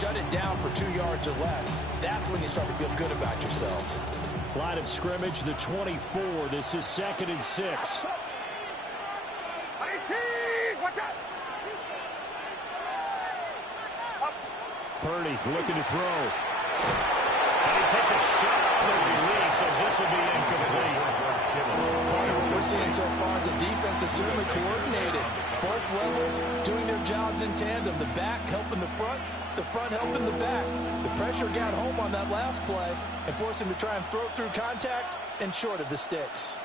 shut it down for 2 yards or less, that's when you start to feel good about yourselves. Line of scrimmage, the 24. This is 2nd and 6. Purdy looking to throw. And he takes a shot on the release as this will be incomplete. What we're seeing so far is the defense is certainly coordinated. Both levels doing their jobs in tandem. The back helping the front helping the back. The pressure got home on that last play and forced him to try and throw through contact and short of the sticks.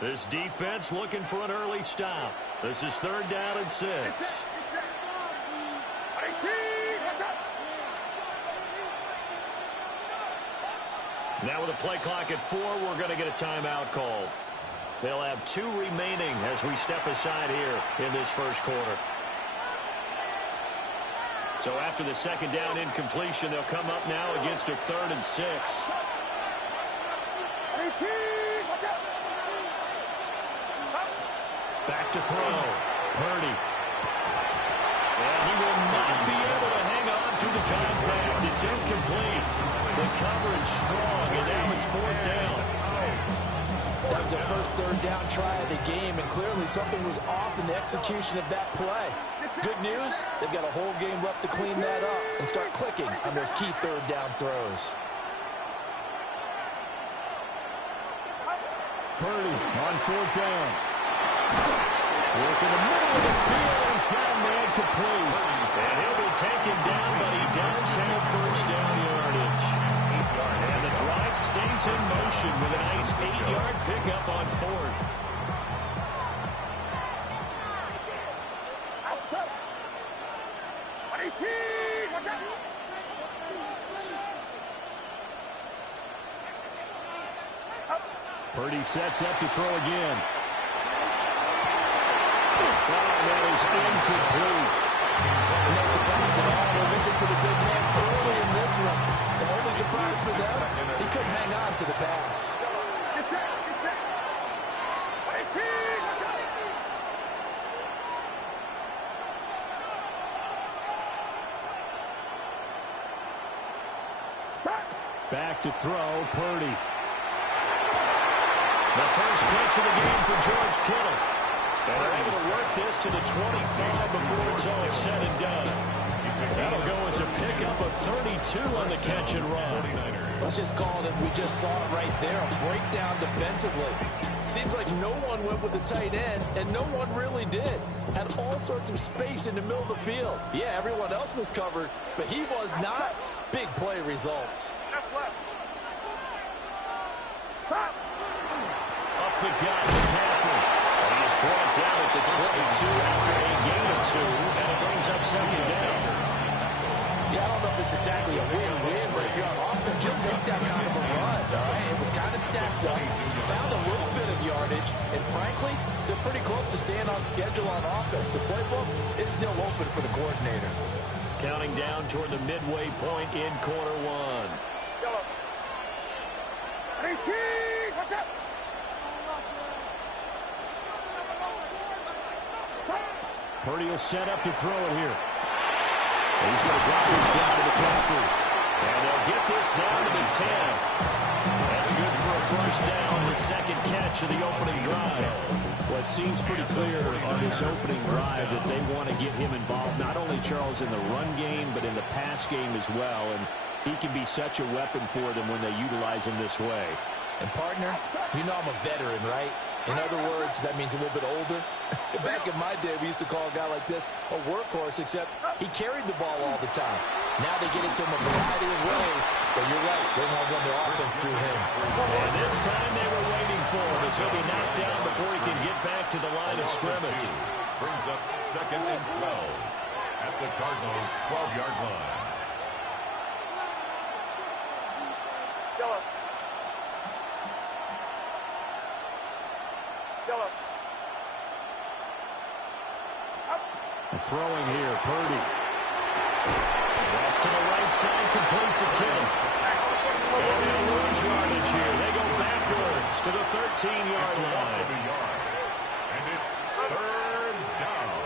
This defense looking for an early stop. This is 3rd down and 6. Now with a play clock at 4, we're going to get a timeout call. They'll have 2 remaining as we step aside here in this first quarter. So after the 2nd down incompletion, they'll come up now against a 3rd and 6. Back to throw. Purdy. And he will not be able to hang on to the contact. It's incomplete. The coverage strong, and now it's 4th down. That was the first 3rd down try of the game, and clearly something was off in the execution of that play. Good news, they've got a whole game left to clean that up and start clicking on those key 3rd down throws. Purdy on 4th down. Work in the middle of the field. He's got a man complete. And he'll be taken down, but he does have 1st down yardage. And the drive stays in motion with a nice 8-yard pickup on 4th. Purdy sets up to throw again. That is incomplete. No surprise at all. They're looking for the big man early in this one. The only surprise for them, he couldn't hang on to the pass. Back to throw, Purdy. The first catch of the game for George Kittle. And they're able to work this to the 25 before it's all said and done. That'll go as a pickup of 32 on the catch and run. Let's just call it as we just saw it right there, a breakdown defensively. Seems like no one went with the tight end, and no one really did. Had all sorts of space in the middle of the field. Yeah, everyone else was covered, but he was not. Big play results. Up the gut, McCaffrey. And he's brought down at the 22 after a gain of 2, and it brings up 2nd down. Yeah, I don't know if it's exactly a win-win, but if you're on offense, you'll take that kind of a run, all right? It was kind of stacked up, found a little bit of yardage, and frankly, they're pretty close to staying on schedule on offense. The playbook is still open for the coordinator. Counting down toward the midway point in quarter 1. Purdy will set up to throw it here. He's going to drop this down to McCaffrey. And they'll get this down to the 10. That's good for a 1st down, the 2nd catch of the opening drive. Well, it seems pretty clear on this opening drive that they want to get him involved, not only, Charles, in the run game, but in the pass game as well. And he can be such a weapon for them when they utilize him this way. And, partner, you know I'm a veteran, right? In other words, that means a little bit older. Back in my day, we used to call a guy like this a workhorse, except he carried the ball all the time. Now they get it to him a variety of ways, but you're right, they want to run their offense through him. And this time they were waiting for him as he'll be knocked down before he can get back to the line of scrimmage. Brings up 2nd and 12 at the Cardinals' 12-yard line. Throwing here, Purdy. That's to the right side, complete to Kittle. And they'll lose yardage here. They go backwards to the 13-yard line. And it's third down.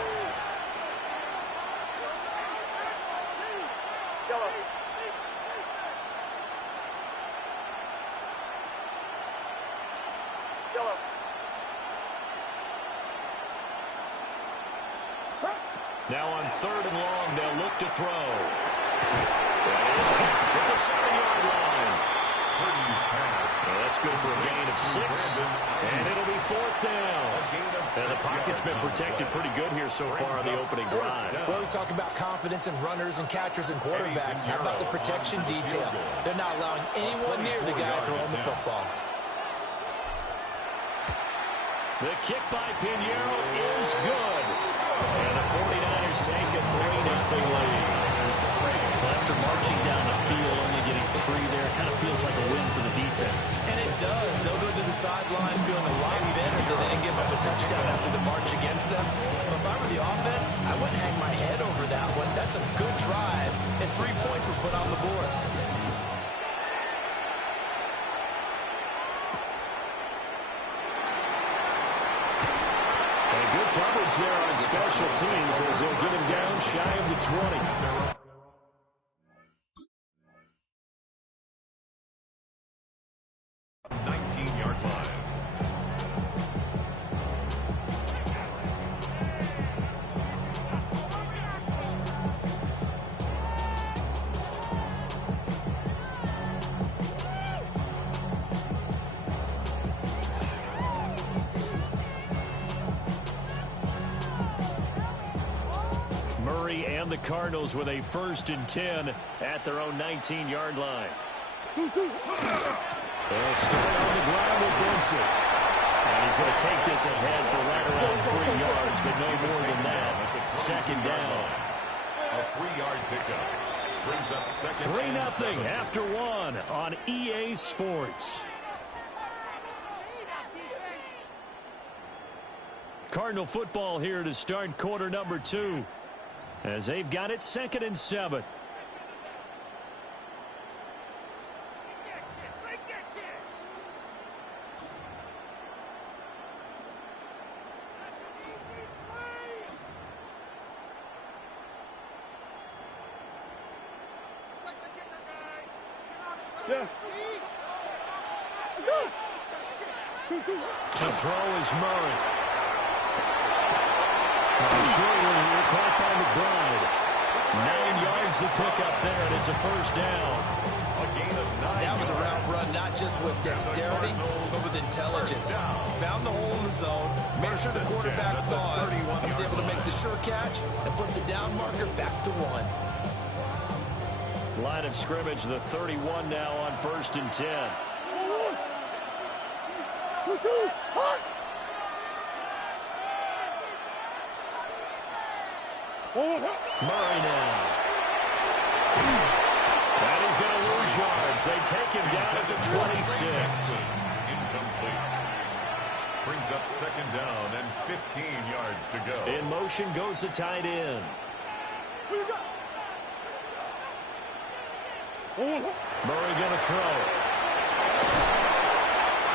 Now on 3rd and long, they'll look to throw. At the 7-yard line. Well, that's good for a gain of 6. And it'll be 4th down. And the pocket's been protected pretty good here so far on the opening drive. Well, let's talk about confidence in runners and catchers and quarterbacks. How about the protection detail? They're not allowing anyone near the guy throwing the football. The kick by Pinheiro is good. And the 49ers take a 3-0 lead. Well, after marching down the field, only getting 3 there, kind of feels like a win for the defense. And it does. They'll go to the sideline feeling a lot better that they didn't give up a touchdown after the march against them. But if I were the offense, I wouldn't hang my head over that one. That's a good drive, and 3 points were put on the board. Good coverage there on special teams as they'll get him down shy of the 20. 19-yard line. And the Cardinals with a 1st and 10 at their own 19-yard line. They'll start on the ground with Benson. And he's going to take this ahead for right around 3 yards, but no more than that. 2nd down. A 3-yard pickup. Brings up 2nd 3-0 after 1 on EA Sports. Cardinal football here to start quarter number 2. As they've got it 2nd and 7. To throw is Murray. Caught by McBride. 9 yards to pick up there, and it's a 1st down. A gain of 9. That was a route run, not just with dexterity, but with intelligence. Found the hole in the zone, made sure the quarterback saw it, and was able to make the sure catch and flip the down marker back to 1. Line of scrimmage, the 31 now on 1st and 10. Murray now. And he's going to lose yards. They take him down at the 26. Incomplete. Brings up 2nd down and 15 yards to go. In motion goes the tight end. Murray going to throw.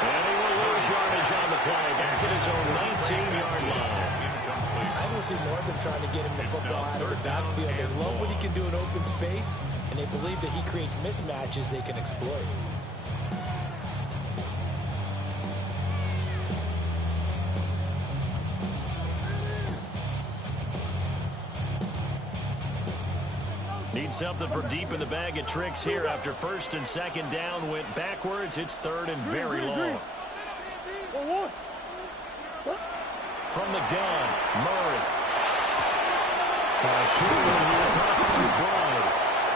And he will lose yardage on the play. Back at his own 19-yard line. I will see more of them trying to get him the football out of the backfield. They love what he can do in open space, and they believe that he creates mismatches they can exploit. Need something from deep in the bag of tricks here after 1st and 2nd down went backwards. It's 3rd and very long. From the gun, Murray. Shooting here, McBride.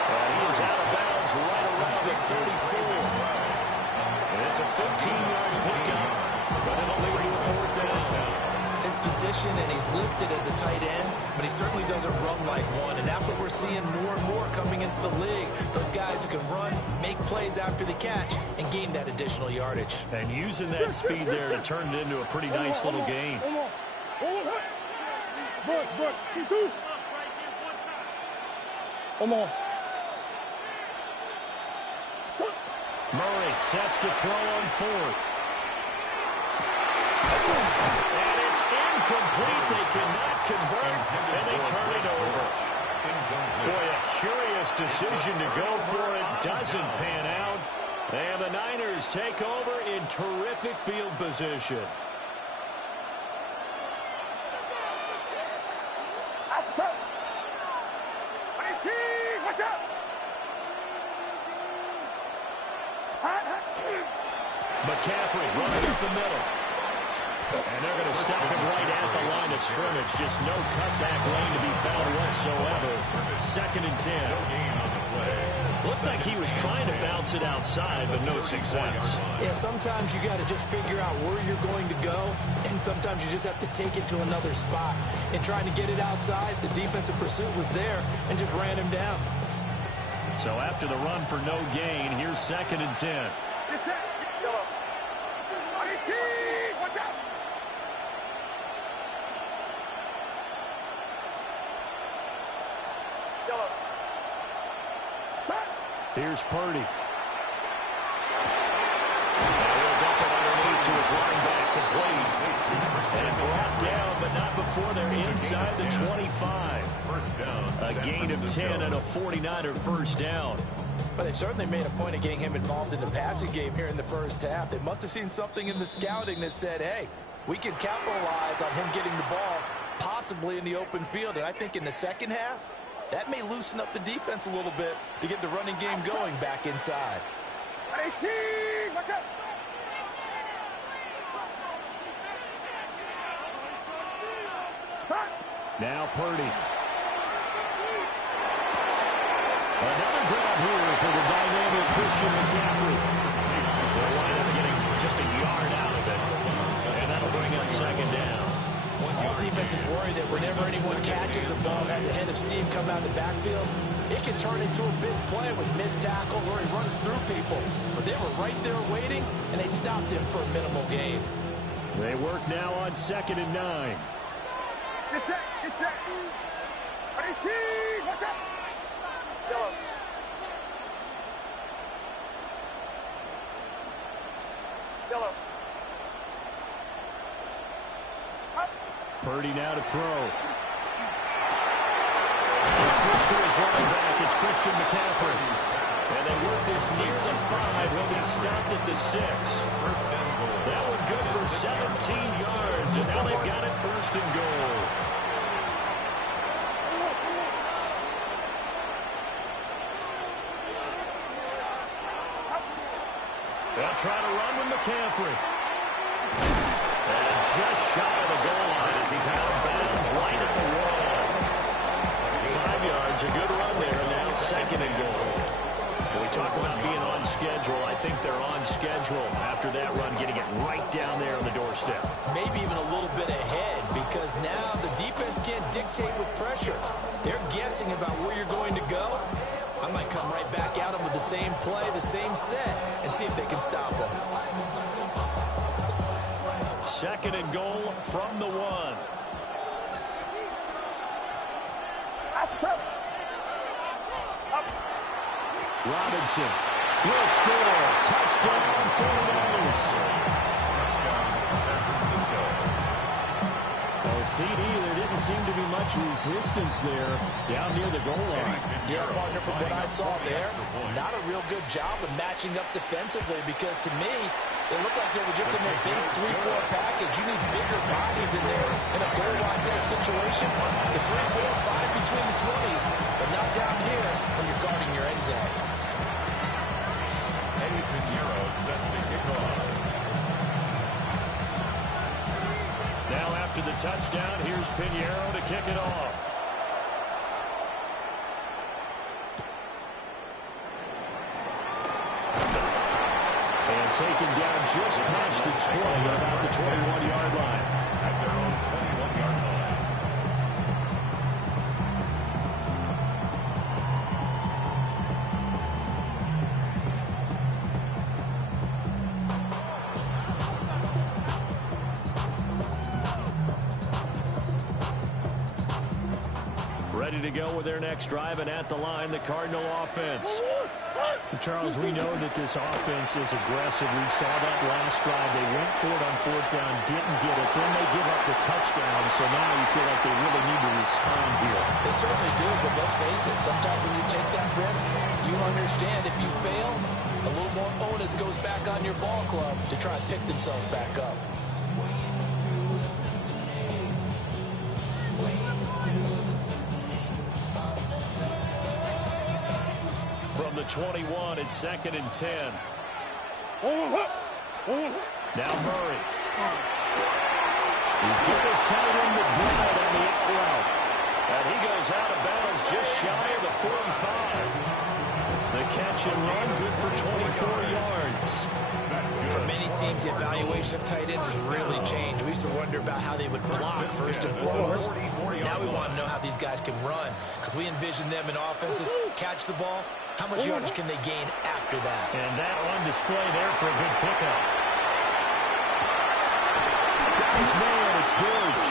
And he is out of bounds right around the 34. And it's a 15-yard pickup, but it'll lead to a 4th down. His position, and he's listed as a tight end, but he certainly doesn't run like one, and that's what we're seeing more and more coming into the league. Those guys who can run, make plays after the catch, and gain that additional yardage. And using that speed there to turn it into a pretty nice little game. Murray sets to throw on 4th. incomplete. They cannot convert, and they turn it over. Boy, a curious decision to go for it. Doesn't pan out. And the Niners take over in terrific field position. McCaffrey running up the middle. And they're going to stop him right at the line of scrimmage. Just no cutback lane to be found whatsoever. 2nd and 10. Looked like he was trying to bounce it outside, but no success. Yeah, sometimes you got to just figure out where you're going to go, and sometimes you just have to take it to another spot. And trying to get it outside, the defensive pursuit was there and just ran him down. So after the run for no gain, here's 2nd and 10. Here's Purdy. And he'll dump it underneath to his running back, complete. And brought down, but not before they're inside the 25. First down. A gain of 10 and a 49er first down. Well, they certainly made a point of getting him involved in the passing game here in the first half. They must have seen something in the scouting that said, hey, we can capitalize on him getting the ball possibly in the open field. And I think in the second half, that may loosen up the defense a little bit to get the running game going back inside. Now Purdy. Another grab here for the dynamic Christian McCaffrey. They'll wind up getting just a yard out of it. And that'll bring up 2nd down. All defense is worried that whenever anyone catches the ball, has a head of steam come out of the backfield, it can turn into a big play with missed tackles or he runs through people. But they were right there waiting, and they stopped him for a minimal gain. They work now on 2nd and 9. Get set, get set. Ready, team, watch out. Yellow. Yellow. Purdy now to throw. It's this to his running back. It's Christian McCaffrey. And they work this near the 5. He'll be stopped at the 6. That one good for 17 yards. And now they've got it 1st and goal. They'll try to run with McCaffrey. And just shy of the goal line as he's out of bounds right at the wall. 5 yards, a good run there. Now 2nd and goal. When we talk about being on schedule, I think they're on schedule after that run, getting it right down there on the doorstep. Maybe even a little bit ahead because now the defense can't dictate with pressure. They're guessing about where you're going to go. I might come right back at them with the same play, the same set, and see if they can stop them. 2nd and goal from the 1. Robinson will score. Touchdown, 49ers. Touchdown, San Francisco. Oh, CD, there didn't seem to be much resistance there down near the goal line. Yeah, partner, from what I saw there, not a real good job of matching up defensively because to me, it looked like they were just in their base 3-4 package. You need bigger bodies in there in a goal line type situation. The 3-4-5 between the 20s, but not down here when you're guarding your end zone. Eddie Pinheiro set to kick off. Now after the touchdown, here's Pinheiro to kick it off. And taken down just past the 20, about the 21-yard line. At their own 21-yard line. Ready to go with their next drive, and at the line, the Cardinal offense. Charles, we know that this offense is aggressive. We saw that last drive. They went for it on fourth down, didn't get it. Then they give up the touchdown, so now you feel like they really need to respond here. They certainly do, but let's face it, sometimes when you take that risk, you understand if you fail, a little more onus goes back on your ball club to try and pick themselves back up. From the 21, it's 2nd and 10. Now Murray. He's got his tight end McBride on the out route. And he goes out of bounds just shy of the 45. The catch and run, good for 24 yards. For many teams, the evaluation of tight ends has really changed. We used to wonder about how they would block first and foremost. Now we want to know how these guys can run, because we envision them in offenses catch the ball. How much yardage can they gain after that? And that on display there for a good pickup. His man, it's Deutsch.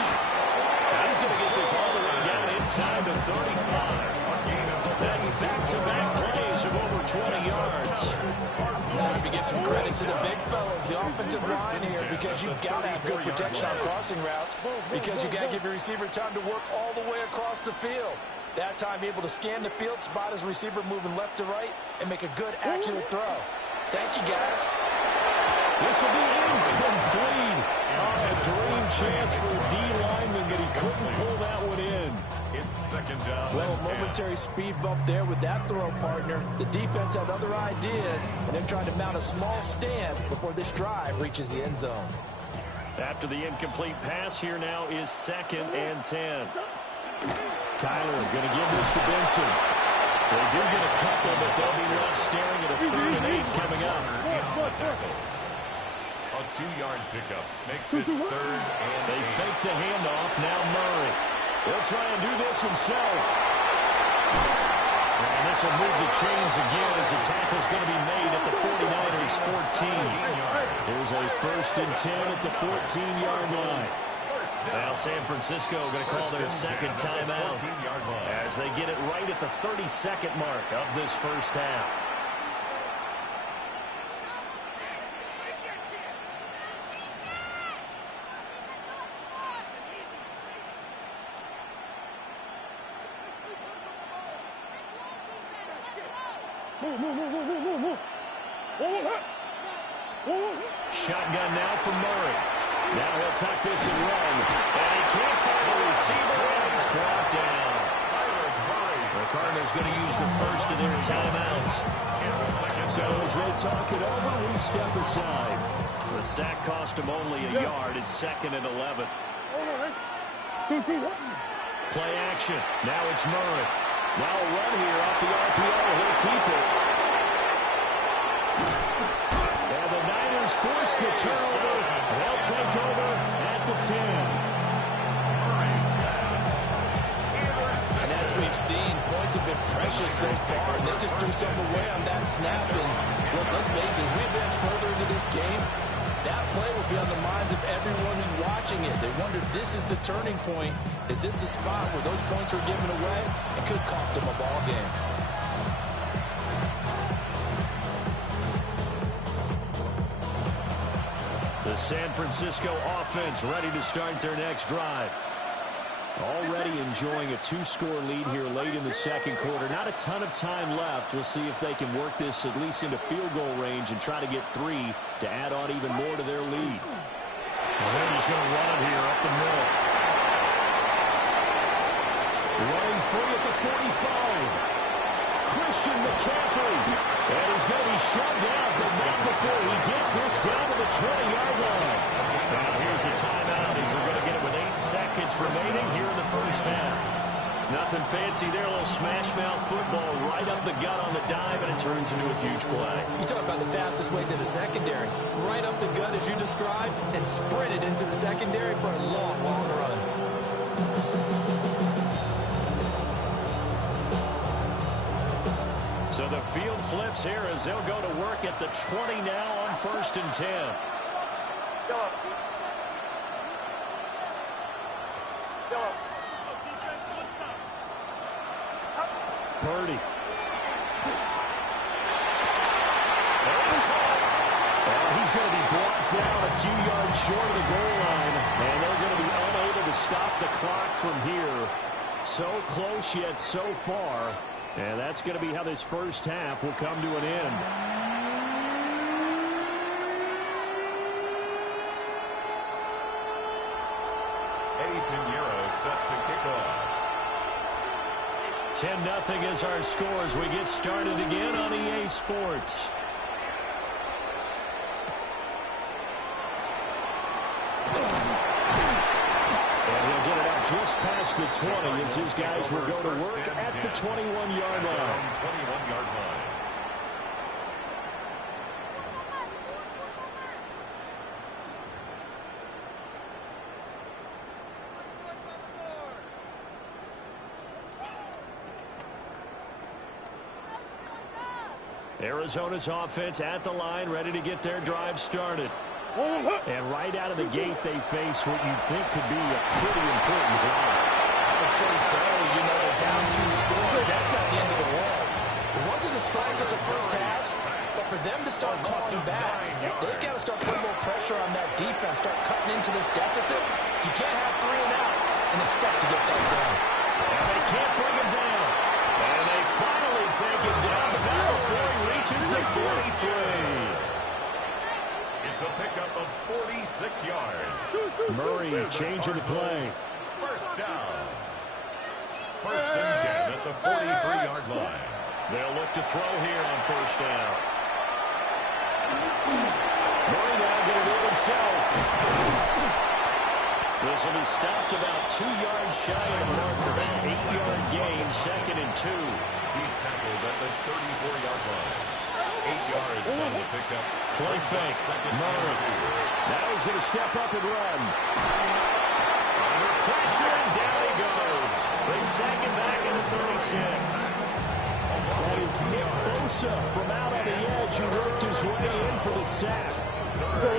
He's going to get this all the way down inside the 35. That's back-to-back plays of over 20 yards. Time to give some credit to the big fellas, the offensive line here, because you've got to have good protection on crossing routes, because you've got to give your receiver time to work all the way across the field. That time, able to scan the field, spot his receiver moving left to right, and make a good, accurate throw. Thank you, guys. This will be incomplete. Oh, a dream chance for a D lineman, but he couldn't pull that one in. It's 2nd down. Well, a momentary speed bump there with that throw, partner. The defense had other ideas, and they're trying to mount a small stand before this drive reaches the end zone. After the incomplete pass, here now is 2nd and 10. Kyler going to give this to Benson. They do get a couple, but they'll be left staring at a 3rd and 8 coming up. A 2-yard pickup makes it 3rd and They fake the handoff. Now Murray. He'll try and do this himself. And this will move the chains again as the tackle's going to be made at the 49ers 14. Here's a 1st and 10 at the 14-yard line. Now San Francisco going to call their 2nd timeout as they get it right at the 32nd mark of this first half. Shotgun now from Murray. Now he'll tuck this and run. And he can't find the receiver, and he's brought down. The Cardinals going to use the first of their timeouts. So as they talk it over, we step aside. The sack cost him only a yard. It's 2nd and 11. Play action. Now it's Murray. Now a run here off the RPO. He'll keep it. And the Niners force the turnover. They'll take over at the 10. And as we've seen, points have been precious so far, and they just threw some away on that snap. And look, let's face it, as we advance further into this game, that play will be on the minds of everyone who's watching it. They wonder, this is the turning point. Is this the spot where those points are given away? It could cost them a ball game. The San Francisco offense ready to start their next drive. Already enjoying a 2-score lead here late in the second quarter. Not a ton of time left. We'll see if they can work this at least into field goal range and try to get 3 to add on even more to their lead. Well, they're just going to run it here up the middle. Running free at the 45. Christian McCaffrey. And he's going to be shut down, but not before he gets this down to the 20-yard line. Now here's a timeout as they're going to get it with 8 seconds remaining here in the first half. Nothing fancy there, a little smash-mouth football right up the gut on the dive, and it turns into a huge play. You talk about the fastest way to the secondary. Right up the gut as you described, and sprinted into the secondary for a long, long run. So the field flips here as they'll go to work at the 20 now on 1st and 10. Purdy. And he's going to be brought down a few yards short of the goal line, and they're going to be unable to stop the clock from here. So close yet so far, and that's going to be how this first half will come to an end. Eddie Pinheiro set to kick off. 10-0 is our score as we get started again on EA Sports. Just past the 20 as his guys will go to work at the 21-yard line. 21-yard line. Arizona's offense at the line, ready to get their drive started. And right out of the gate, they face what you'd think could be a pretty important drive. I would say so. You know, they're down 2 scores. That's not the end of the world. It wasn't the strongest of first halves, but for them to start calling back, they've got to start putting more pressure on that defense, start cutting into this deficit. You can't have 3 and outs and expect to get those down. And they can't bring him down. And they finally take him down the battle before he reaches the 43. It's a pickup of 46 yards. Murray changing the play. First down. First and 10 at the 43-yard line. They'll look to throw here on first down. Murray now going to do it himself. This will be stopped about 2 yards shy of the marker. An 8-yard gain, 2nd and 2. He's tackled at the 34-yard line. 8 yards on the pickup. Play fake. Murray. Now he's going to step up and run. Under pressure, and down he goes. They sack him back in the 36. That is Nick Bosa from out on the edge who worked his way in for the sack.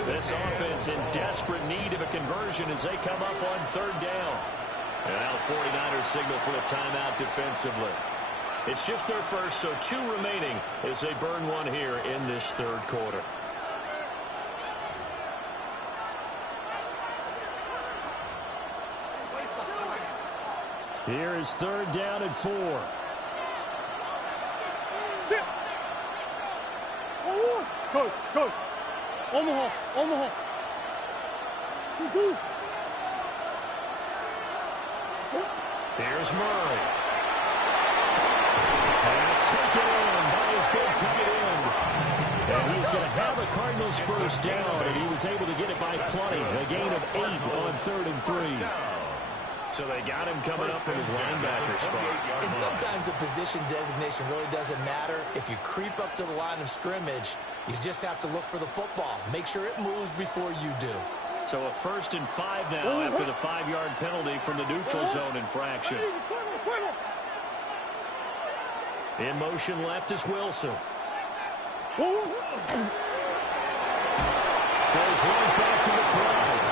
This offense in desperate need of a conversion as they come up on 3rd down. And now the 49ers signal for a timeout defensively. It's just their first, so 2 remaining as they burn one here in this 3rd quarter. Here is 3rd down and 4. Sit. Coach. Omaha. 2-2. Here's Murray. Pass taken in by his big tight end. And he's going to have a Cardinals first down, and he was able to get it by plenty. A gain of 8 on 3rd and 3. So they got him coming up from his linebacker spot. And sometimes the position designation really doesn't matter. If you creep up to the line of scrimmage, you just have to look for the football. Make sure it moves before you do. So a 1st and 5 now after the 5-yard penalty from the neutral zone infraction. In motion left is Wilson. Goes right back to McBride.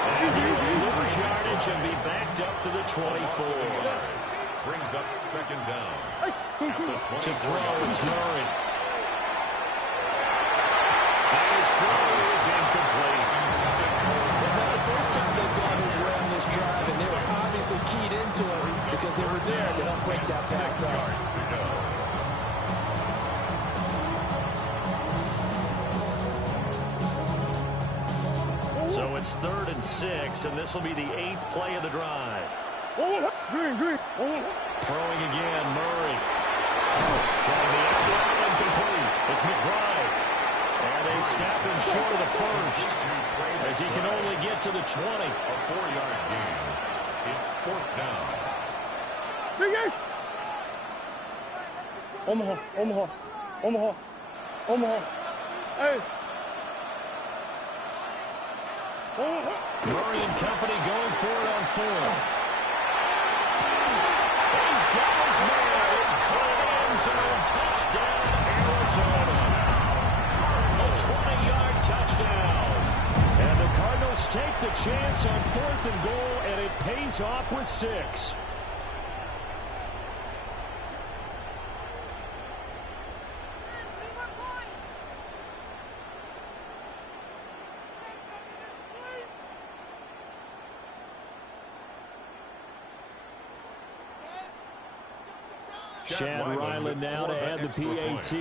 And he will lose yardage and be backed up to the 24. Brings up 2nd down. To throw, it's Murray. And his throw is incomplete. It's not the first time they've gone his way on this drive, and they were obviously keyed into it because they were there to help break that pass up. So it's 3rd and 6, and this will be the 8th play of the drive. Green. Throwing again, Murray. Trying the outright incomplete. It's McBride. And they snap him short of the 1st as he can only get to the 20. A 4-yard gain. It's 4th down. Big Ace. Omaha. Hey. Murray and company going for it on 4th. He's got his man. It's caught end zone. Touchdown, Arizona. A 20-yard touchdown. And the Cardinals take the chance on 4th and goal, and it pays off with 6. Chad Ryland now to add the PAT.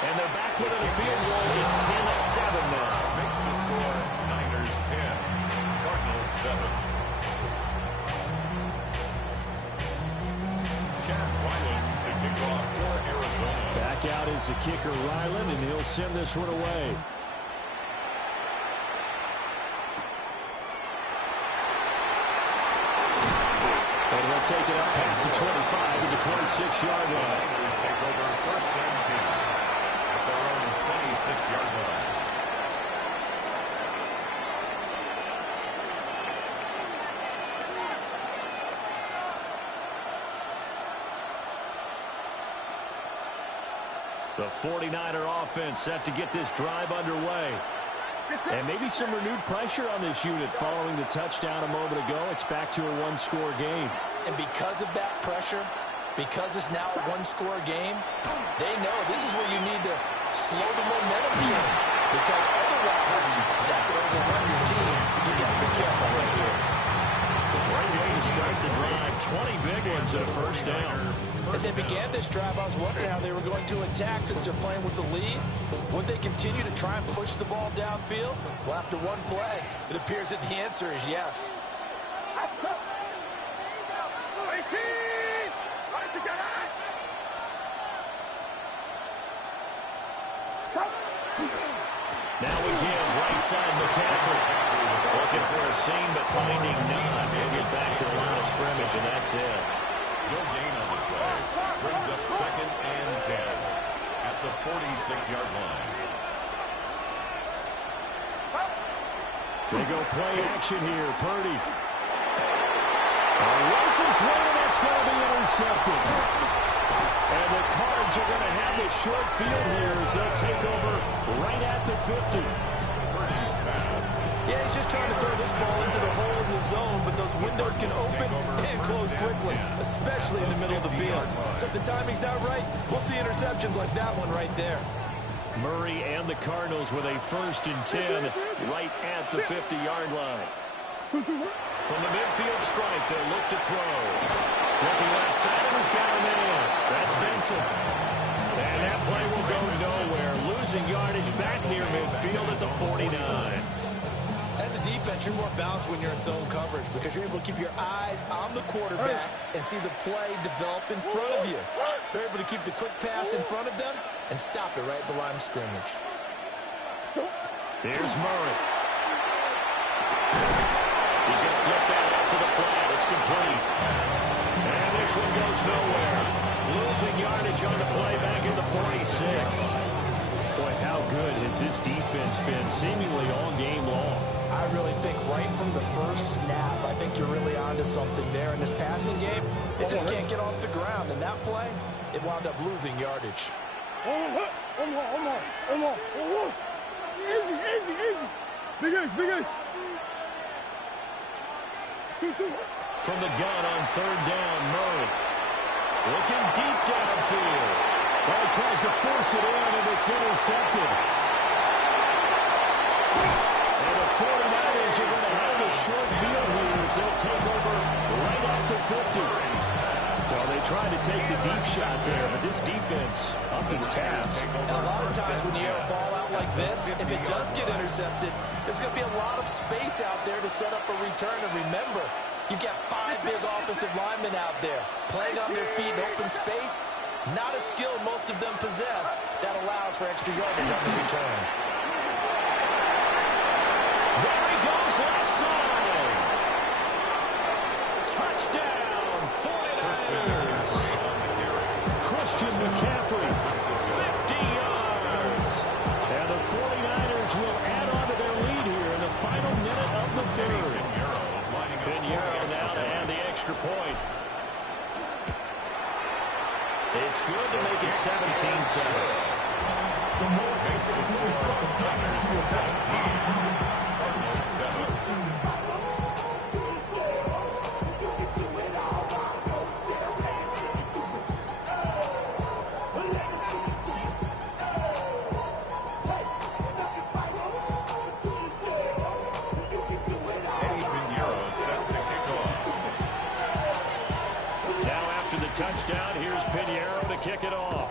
And they're back within the field goal. It's 10-7 now. Makes the score Niners 10, Cardinals 7. Chad Ryland to kick off for Arizona. Back out is the kicker Ryland, and he'll send this one away. And they'll take it up past the 25 to the 26-yard line. Niners take over first and 10 at their own 26-yard line. The 49er offense set to get this drive underway. And maybe some renewed pressure on this unit following the touchdown a moment ago. It's back to a one-score game. And because of that pressure, because it's now a one-score game, they know this is where you need to slow the momentum change. Because otherwise, that could overrun your team. You got to be careful right here. Great way to start the drive. 20 big ones at a first down. As they began this drive, I was wondering how they were going to attack since they're playing with the lead. Would they continue to try and push the ball downfield? Well, after one play, it appears that the answer is yes. Now again, right side McCaffrey. Looking for a seam, but finding none. He'll get back to the line of scrimmage, and that's it. No gain on the play. Brings up second and 10 at the 46-yard line. They go play action here. Purdy. Rifles one, and that's going to be intercepted. And the Cards are going to have the short field here as they'll take over right at the 50. Purdy's pass. Yeah, he's just trying to throw this ball into the hole in the zone, but those windows can open and close quickly, especially in the middle of the field. So if the timing's not right, we'll see interceptions like that one right there. Murray and the Cardinals with a 1st and 10 right at the 50-yard line. From the midfield stripe, they'll look to throw. Looking left side, and he's got a man. That's Benson. And that play will go nowhere. Losing yardage back near midfield at the 49. As a defense, you're more balanced when you're in zone coverage because you're able to keep your eyes on the quarterback and see the play develop in front of you. They're able to keep the quick pass in front of them and stop it right at the line of scrimmage. Here's Murray. He's going to flip that out to the flat. It's complete. And this one goes nowhere. Losing yardage on the play back in the 46. Boy, how good has this defense been seemingly all game long? I really think right from the first snap, I think you're really onto something there. In this passing game, it just can't get off the ground. And that play, it wound up losing yardage. Easy. Big ace. From the gun on 3rd down, Murray. Looking deep downfield. Well, he tries to force it in, and it's intercepted. And the 49ers are going to have a short field here as they'll take over right at the 50. So they tried to take the deep shot there, but this defense up to the task. Now, a lot of times when you air a ball out like this, if it does get intercepted, there's going to be a lot of space out there to set up a return. And remember, you've got 5 big offensive linemen out there playing on their feet in open space. Not a skill most of them possess that allows for extra yardage on the return. There he goes, left side. Touchdown, 49ers. Christian McCaffrey, 50 yards. And the 49ers will add on to their lead here in the final minute of the 3rd. Pinheiro now to add the extra point. It's good to make it 17-7. Makes the score Niners 17, Cardinals 7. kick it off.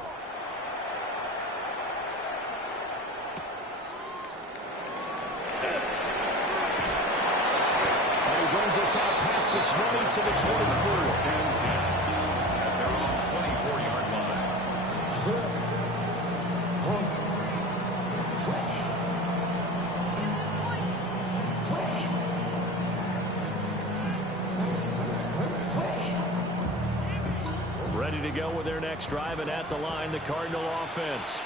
And he brings us out past the 20 to the 24. At their own 24-yard line. Ready to go with their next drive, and at the line, the Cardinal offense.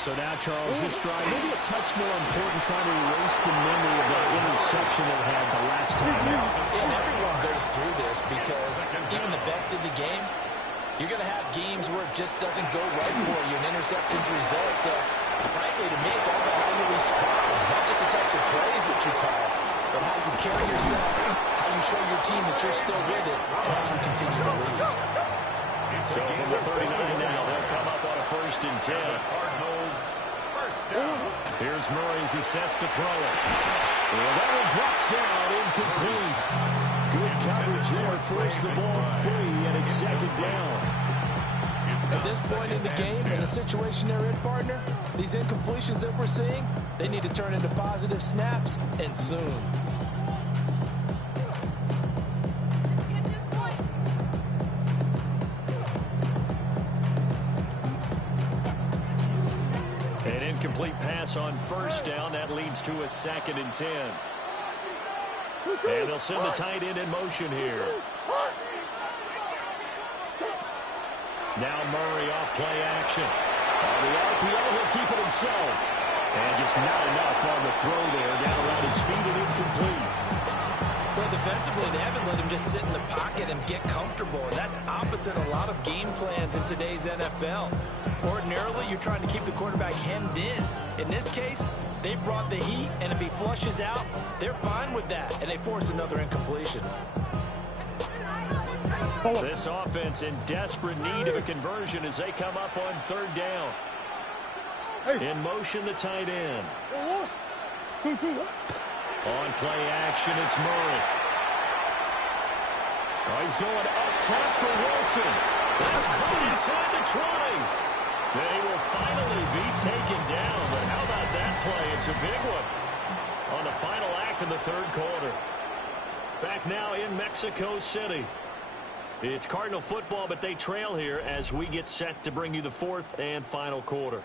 So now, Charles, this drive maybe a touch more important, trying to erase the memory of that interception it had the last time out. And everyone goes through this because even the best in the game, you're going to have games where it just doesn't go right for you, and interceptions result. So, frankly, to me, it's all about how you respond, not just the types of plays that you call, but how you carry yourself, how you show your team that you're still with it, and how you continue to lead. So from the 39 now, they'll come up on a 1st and 10. Cardinals first down. Here's Murray as he sets to throw it. And that one drops down, incomplete. Good coverage there, forced the ball free, and it's 2nd down. At this point in the game, in the situation they're in, partner, these incompletions that we're seeing, they need to turn into positive snaps, and soon. An incomplete pass on 1st down. That leads to a 2nd and 10. And they'll send the tight end in motion here. Now Murray off play action. On the RPO, he'll keep it himself. And just not enough on the throw there. Down around his feet and incomplete. Well, defensively, they haven't let him just sit in the pocket and get comfortable. And that's opposite a lot of game plans in today's NFL. Ordinarily, you're trying to keep the quarterback hemmed in. In this case, they brought the heat, and if he flushes out, they're fine with that, and they force another incompletion. This offense in desperate need of a conversion as they come up on 3rd down. In motion, the tight end. On play action, it's Murray. Oh, he's going up top for Wilson. That's caught inside the 20. They will finally be taken down, but how about that play? It's a big one on the final act of the 3rd quarter. Back now in Mexico City. It's Cardinal football, but they trail here as we get set to bring you the 4th and final quarter.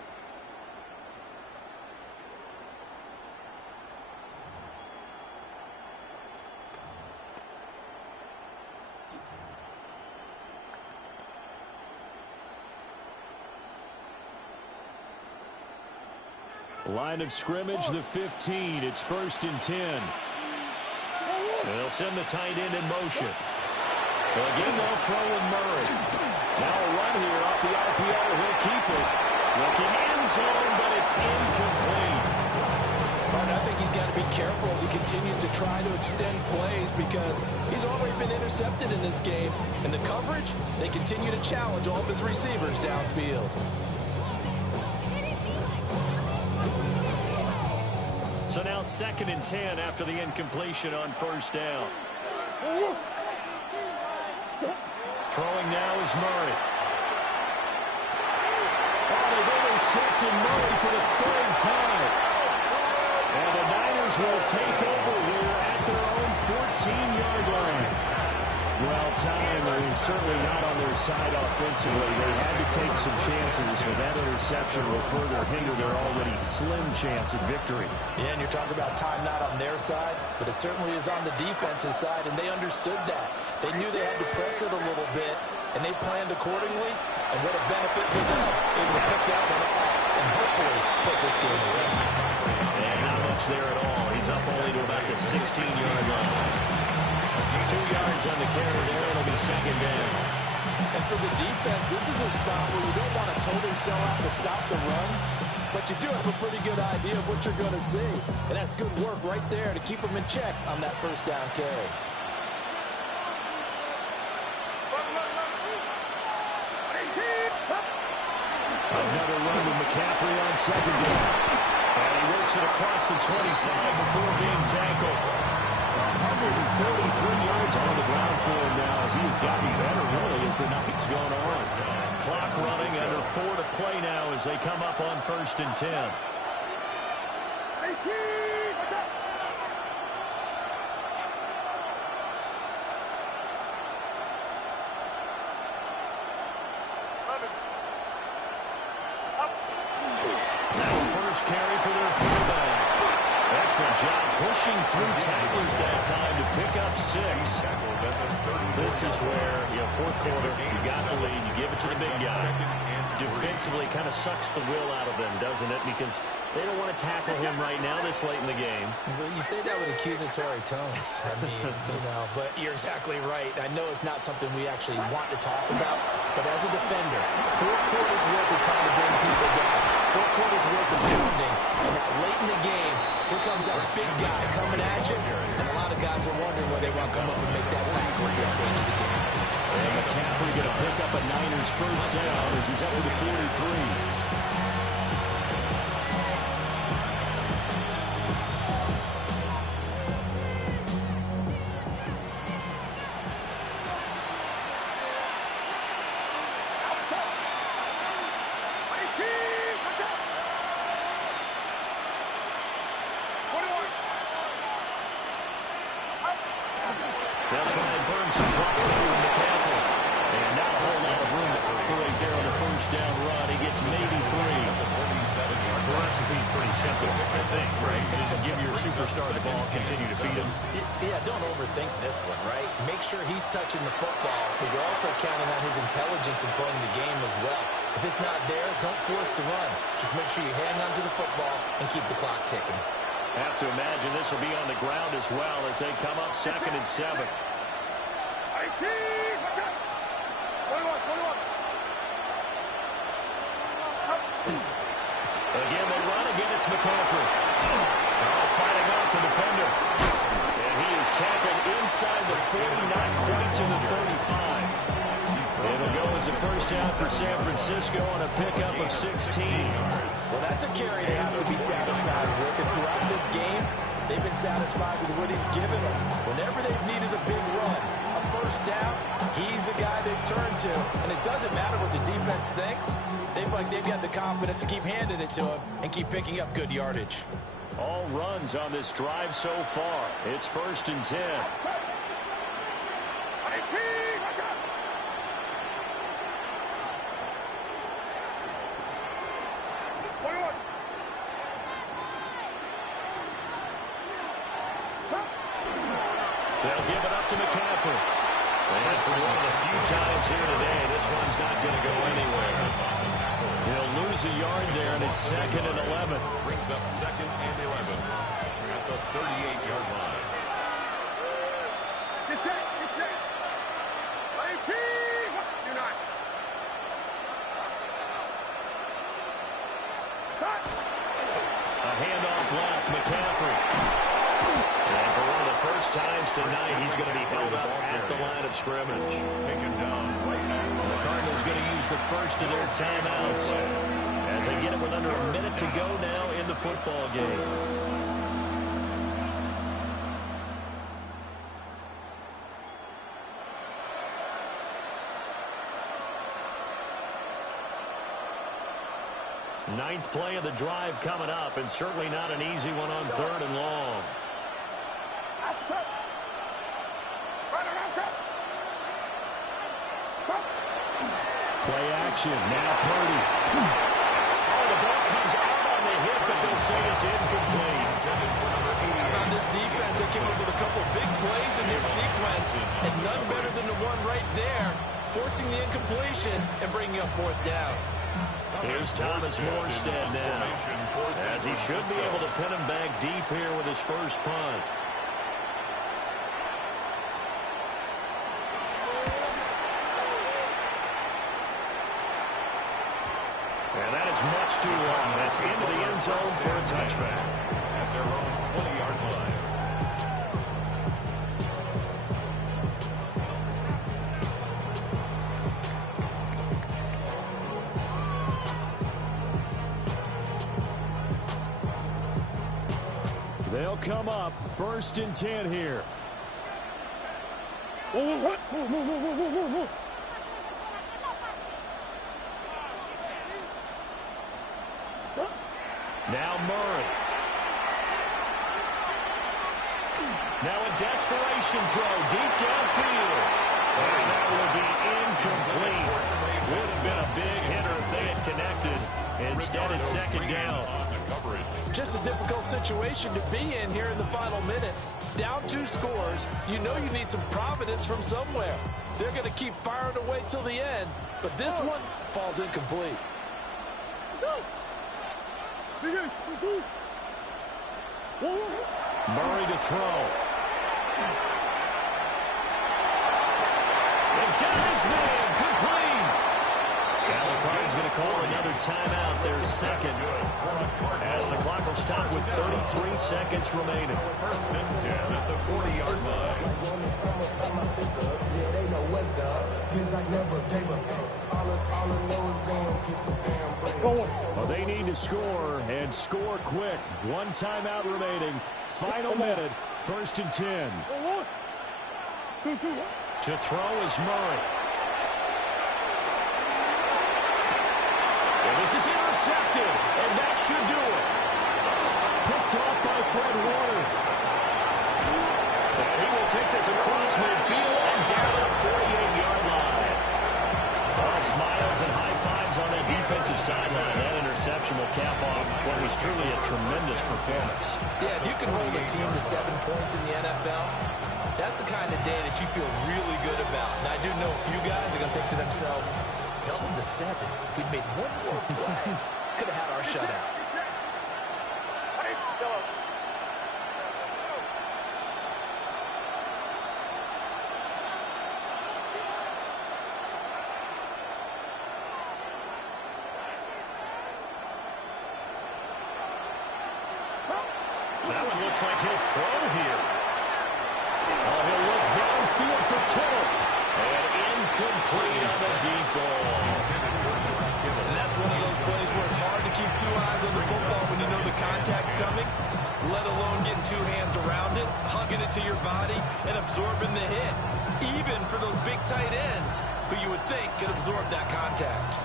Line of scrimmage, the 15. It's 1st and 10. They'll send the tight end in motion. Again, they'll throw with Murray. Now a run here off the RPO. He'll keep it. Looking end zone, but it's incomplete. I think he's got to be careful as he continues to try to extend plays because he's already been intercepted in this game. And the coverage, they continue to challenge all of his receivers downfield. So now 2nd and 10 after the incompletion on 1st down. Throwing now is Murray. Oh, they've intercepted Murray for the 3rd time. And the Niners will take over here at their own 14-yard line. Well, time is certainly not on their side offensively. They had to take some chances, but that interception will further hinder their already slim chance at victory. Yeah, and you're talking about time not on their side, but it certainly is on the defense's side, and they understood that. They knew they had to press it a little bit, and they planned accordingly, and what a benefit for them, able to pick that one off and hopefully put this game away. And not much there at all. He's up only to about the 16-yard line. 2 yards on the carry there. It'll be 2nd down. And for the defense, this is a spot where you don't want to totally sell out to stop the run, but you do have a pretty good idea of what you're going to see. And that's good work right there to keep them in check on that 1st down carry. Another run with McCaffrey on 2nd down. And he works it across the 25 before being tackled. 143 yards on the ground for him now as he has gotten better, really, as the night's gone on. Clock running, under 4 to play now as they come up on 1st and 10. 18, watch out! Now first carry for their fullback. Excellent job pushing through tacklers that time to pick up 6. This is where, fourth quarter, you got the lead, you give it to the big guy. Defensively kind of sucks the will out of them, doesn't it? Because they don't want to tackle him right now this late in the game. Well, you say that with accusatory tones. I mean, but you're exactly right. I know it's not something we actually want to talk about, but as a defender, fourth quarter's worth of trying to bring people down. Fourth quarter's worth of pounding. And now late in the game, here comes that big guy coming at you, and a lot of guys are wondering where they want to come up and make that tackle at this stage of the game. And McCaffrey going to pick up a Niners first down as he's up to the 43. That's right, burns some property with McCaffrey. And not a whole lot of room to operate there on the first down run. He gets maybe 3. The recipe's pretty simple, I think, right? Just give your superstar the ball, continue to feed him. Yeah, don't overthink this one, right? Make sure he's touching the football, but you're also counting on his intelligence in playing the game as well. If it's not there, don't force the run. Just make sure you hang on to the football and keep the clock ticking. Have to imagine this will be on the ground as well as they come up 2nd and 7. 18, watch out! 21. Again, they run. Again, it's McCaffrey. Fighting off the defender. And he is tackled inside the 40, not quite to the 35. It'll go as a first down for San Francisco on a pickup of 16. Well, that's a carry they have to be satisfied with. And throughout this game, they've been satisfied with what he's given them. Whenever they've needed a big run, a first down, he's the guy they've turned to. And it doesn't matter what the defense thinks. They've got the confidence to keep handing it to him and keep picking up good yardage. All runs on this drive so far. It's 1st and 10. 18, watch out! They'll give it up to McCaffrey. And for one of the few times here today, this one's not going to go anywhere. He'll lose a yard there, and it's 2nd and 11. Brings up 2nd and 11 at the 38-yard line. Get set! 19! You're not. A handoff left, McCaffrey. And for one of the first times tonight, he's going to be held up at the line of scrimmage. Taken down right now. The Cardinals going to use the first of their timeouts as they get it with under a minute to go now in the football game. Ninth play of the drive coming up, and certainly not an easy one on 3rd and long. Play action. Now Purdy. Oh, the ball comes out on the hip, but they'll say it's incomplete. On this defense, they came up with a couple big plays in this sequence, and none better than the one right there, forcing the incompletion and bringing up 4th down. Here's Thomas Morstead now, as he should be able to pin him back deep here with his first punt. And that is much too long. That's into the end zone for a touchback. At their own 20-yard line. They'll come up 1st and 10 here. Now Murray. Now a desperation throw deep downfield. And that will be incomplete. Would have been a big hitter if they had connected. Instead, it's second down. Just a difficult situation to be in here in the final minute. Down 2 scores. You know you need some providence from somewhere. They're going to keep firing away till the end. But this one falls incomplete. Murray to throw. They got his man complete. Now the Cardinals going to call another timeout, their second, as the clock will stop with 33 seconds remaining. First and 10 at the 40-yard line. Well, they need to score, and score quick. 1 timeout remaining. Final minute, first and 10. To throw is Murray. And this is intercepted, and that should do it. Picked off by Fred Warner. And he will take this across midfield and down at the 48-yard line. Smiles and high fives on that defensive sideline. That interception will cap off what was truly a tremendous performance. Yeah, if you can hold a team to 7 points in the NFL, that's the kind of day that you feel really good about. And I do know a few guys are going to think to themselves, held them to 7. If we'd made one more play, could have had our shutout. That one looks like he'll throw here. Oh, he'll look downfield for Kittle. And incomplete on the deep ball. And that's one of those plays where it's hard to keep 2 eyes on the football when you know the contact's coming, let alone getting 2 hands around it, hugging it to your body, and absorbing the hit. Even for those big tight ends who you would think could absorb that contact.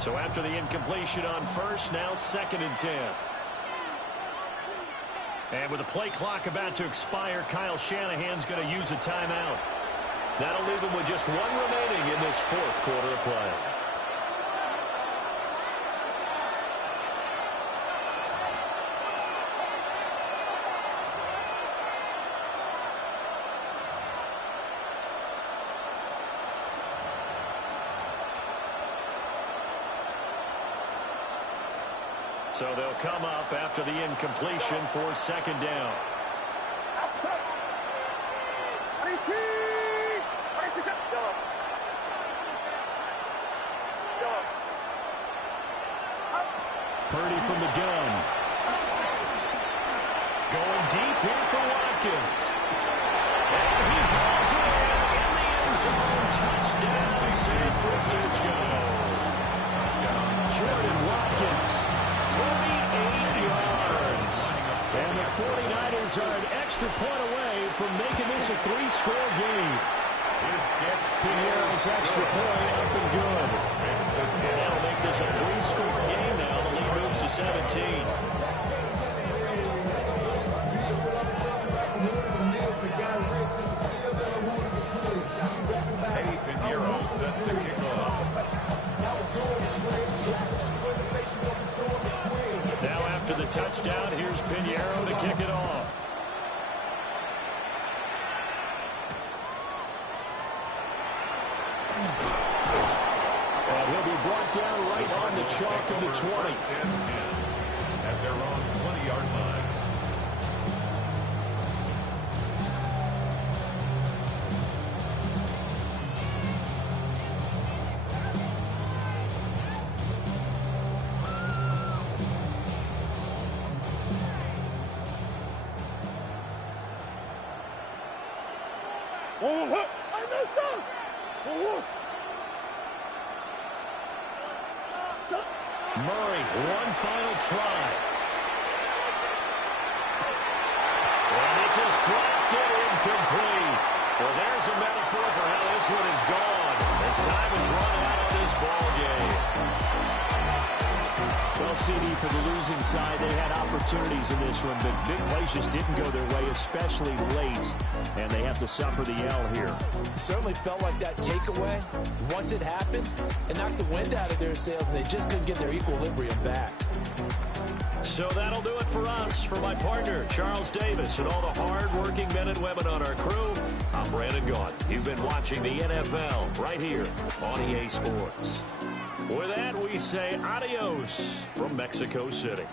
So after the incompletion on first, now second and 10. And with the play clock about to expire, Kyle Shanahan's going to use a timeout. That'll leave him with just 1 remaining in this 4th quarter of play. So they'll come up after the incompletion for second down. Purdy from the gun. Going deep here for Watkins. And he hauls it in the end zone. Touchdown, San Francisco. Jordan Watkins, 48 yards. And the 49ers are an extra point away from making this a 3-score game. Pinheiro's extra point up and good. And that'll make this a 3-score game now. The lead moves to 17. Pinheiro set to kick off. Now after the touchdown, here's Pinheiro to kick it off. And he'll be brought down right on the chalk of the 20. At their own 20-yard line. Murray One final try. And this is dropped and incomplete. Well, there's a metaphor for how this one is gone. As time is run out of this ball game. Well, CD, for the losing side, they had opportunities in this one, but big plays just didn't go their way, especially late, and they have to suffer the L here. It certainly felt like that takeaway, once it happened, it knocked the wind out of their sails, and they just couldn't get their equilibrium back. So that'll do it for us. For my partner, Charles Davis, and all the hard-working men and women on our crew, I'm Brandon Gaudin. You've been watching the NFL right here on EA Sports. With that, we say adios from Mexico City.